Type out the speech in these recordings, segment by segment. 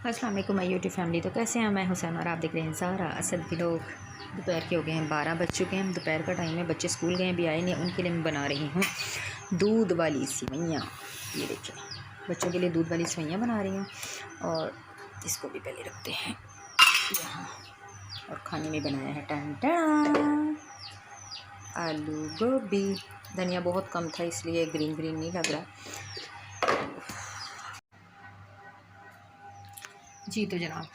अस्सलाम वालेकुम my YouTube family. तो कैसे हैं? मैं हुसैन और आप देख रहे हैं ज़ारा असद व्लॉग। दोपहर के हो गए हैं 12 बज चुके हैं। दोपहर का टाइम है, बच्चे स्कूल गए हैं, अभी आए नहीं। उनके लिए मैं बना रही हूँ दूध वाली सेवइयाँ। ये देखिए, बच्चों के लिए दूध वाली सेवइयाँ बना रही हूँ। और इसको भी पहले रखते हैं यहाँ। और खाने में बनाया है टन आलू गोभी। धनिया बहुत कम था इसलिए ग्रीन ग्रीन नहीं लग रहा। जी तो जनाब,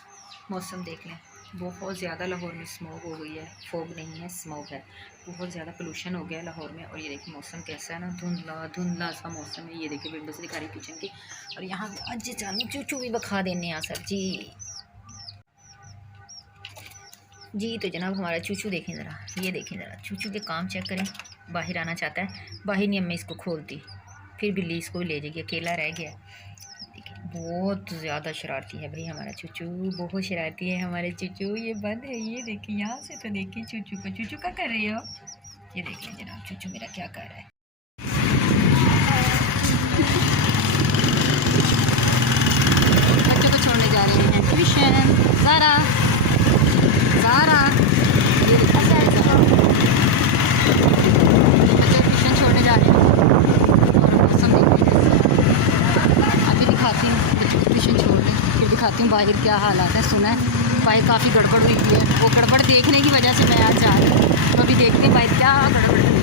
मौसम देख लें, बहुत ज़्यादा लाहौर में स्मोक हो गई है। फॉग नहीं है, स्मोक है। बहुत ज़्यादा पोल्यूशन हो गया है लाहौर में। और ये देखिए मौसम कैसा है ना, धुंधला धुंधला सा मौसम है। ये देखिए विंडो से दिखा रही किचन की। और यहाँ अज चालू चूचू भी बखा देने आ सर जी तो जनाब, हमारा चूचू देखें ज़रा, ये देखें ज़रा, चूचू के काम चेक करें। बाहर आना चाहता है, बाहर नहीं, अम्मी इसको खोलती, फिर बिल्ली इसको ले जाएगी, अकेला रह गया। बहुत ज़्यादा शरारती है भाई हमारा चूचू, बहुत शरारती है हमारे चूचू। ये बंद है, ये देखिए यहाँ से तो देखिए चूचू को। चूचू क्या कर रही हो? ये देखिए जनाब, चूचू मेरा क्या कर रहा है। बच्चों को छोड़ने जा रहे हैं ट्यूशन। ज़ारा ज़ारा, ये देखिए ज़ारा, बच्चे ट्यूशन छोड़ने जा रहे हैं। और मौसम देखिए, अभी दिखाती हूँ बच्चों को ट्यूशन छोड़ के, फिर दिखाती हूँ बाहर क्या हालात है। सुना है बाहर काफ़ी गड़बड़ हुई है, वो गड़बड़ देखने की वजह से मैं आज जा रही हूँ। तो अभी देखते हैं बाहर क्या गड़बड़ हुई है।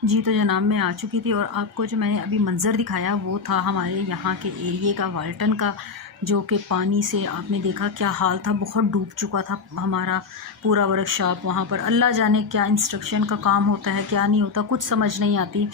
जी तो जनाब, मैं आ चुकी थी और आपको जो मैंने अभी मंज़र दिखाया वो था हमारे यहाँ के एरिए का, वाल्टन का, जो कि पानी से आपने देखा क्या हाल था। बहुत डूब चुका था हमारा पूरा वर्कशॉप। वहाँ पर अल्लाह जाने क्या इंस्ट्रक्शन का काम होता है, क्या नहीं होता, कुछ समझ नहीं आती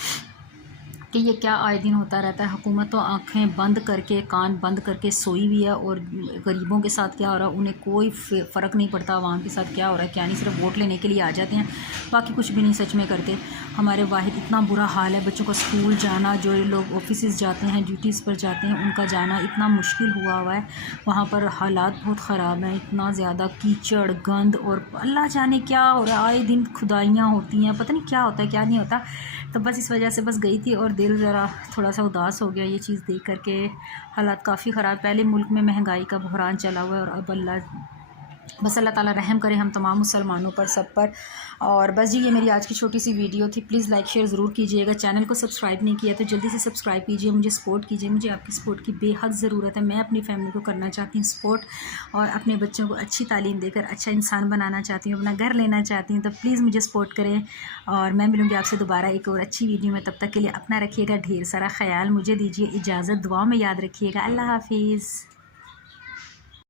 कि ये क्या आए दिन होता रहता है। हुकूमत तो आंखें बंद करके, कान बंद करके सोई हुई है। और गरीबों के साथ क्या हो रहा है उन्हें कोई फ़र्क नहीं पड़ता। आवाम के साथ क्या हो रहा है क्या नहीं, सिर्फ वोट लेने के लिए आ जाते हैं, बाकी कुछ भी नहीं सच में करते। हमारे वाहिद इतना बुरा हाल है, बच्चों का स्कूल जाना, जो लोग ऑफिस जाते हैं, ड्यूटीज़ पर जाते हैं, उनका जाना इतना मुश्किल हुआ है। वहाँ पर हालात बहुत ख़राब हैं, इतना ज़्यादा कीचड़, गंद, और अल्लाह जाने क्या हो रहा है। आए दिन खुदाइयाँ होती हैं, पता नहीं क्या होता है क्या नहीं होता। तो बस इस वजह से बस गई थी और दिल ज़रा थोड़ा सा उदास हो गया ये चीज़ देख करके। हालात काफ़ी ख़राब। पहले मुल्क में महंगाई का बहरान चला हुआ है और अब अल्लाह बस अल्लाह ताला रहम करे हम तमाम मुसलमानों पर, सब पर। और बस जी, ये मेरी आज की छोटी सी वीडियो थी। प्लीज़ लाइक शेयर ज़रूर कीजिएगा। चैनल को सब्सक्राइब नहीं किया तो जल्दी से सब्सक्राइब कीजिए, मुझे सपोर्ट कीजिए। मुझे आपकी सपोर्ट की बेहद ज़रूरत है। मैं अपनी फैमिली को करना चाहती हूँ सपोर्ट, और अपने बच्चों को अच्छी तालीम देकर अच्छा इंसान बनाना चाहती हूँ, अपना घर लेना चाहती हूँ। तो प्लीज़ मुझे सपोर्ट करें, और मैं मिलूँगी आपसे दोबारा एक और अच्छी वीडियो में। तब तक के लिए अपना रखिएगा ढेर सारा ख्याल। मुझे दीजिए इजाज़त, दुआ में याद रखिएगा। अल्लाह हाफिज़।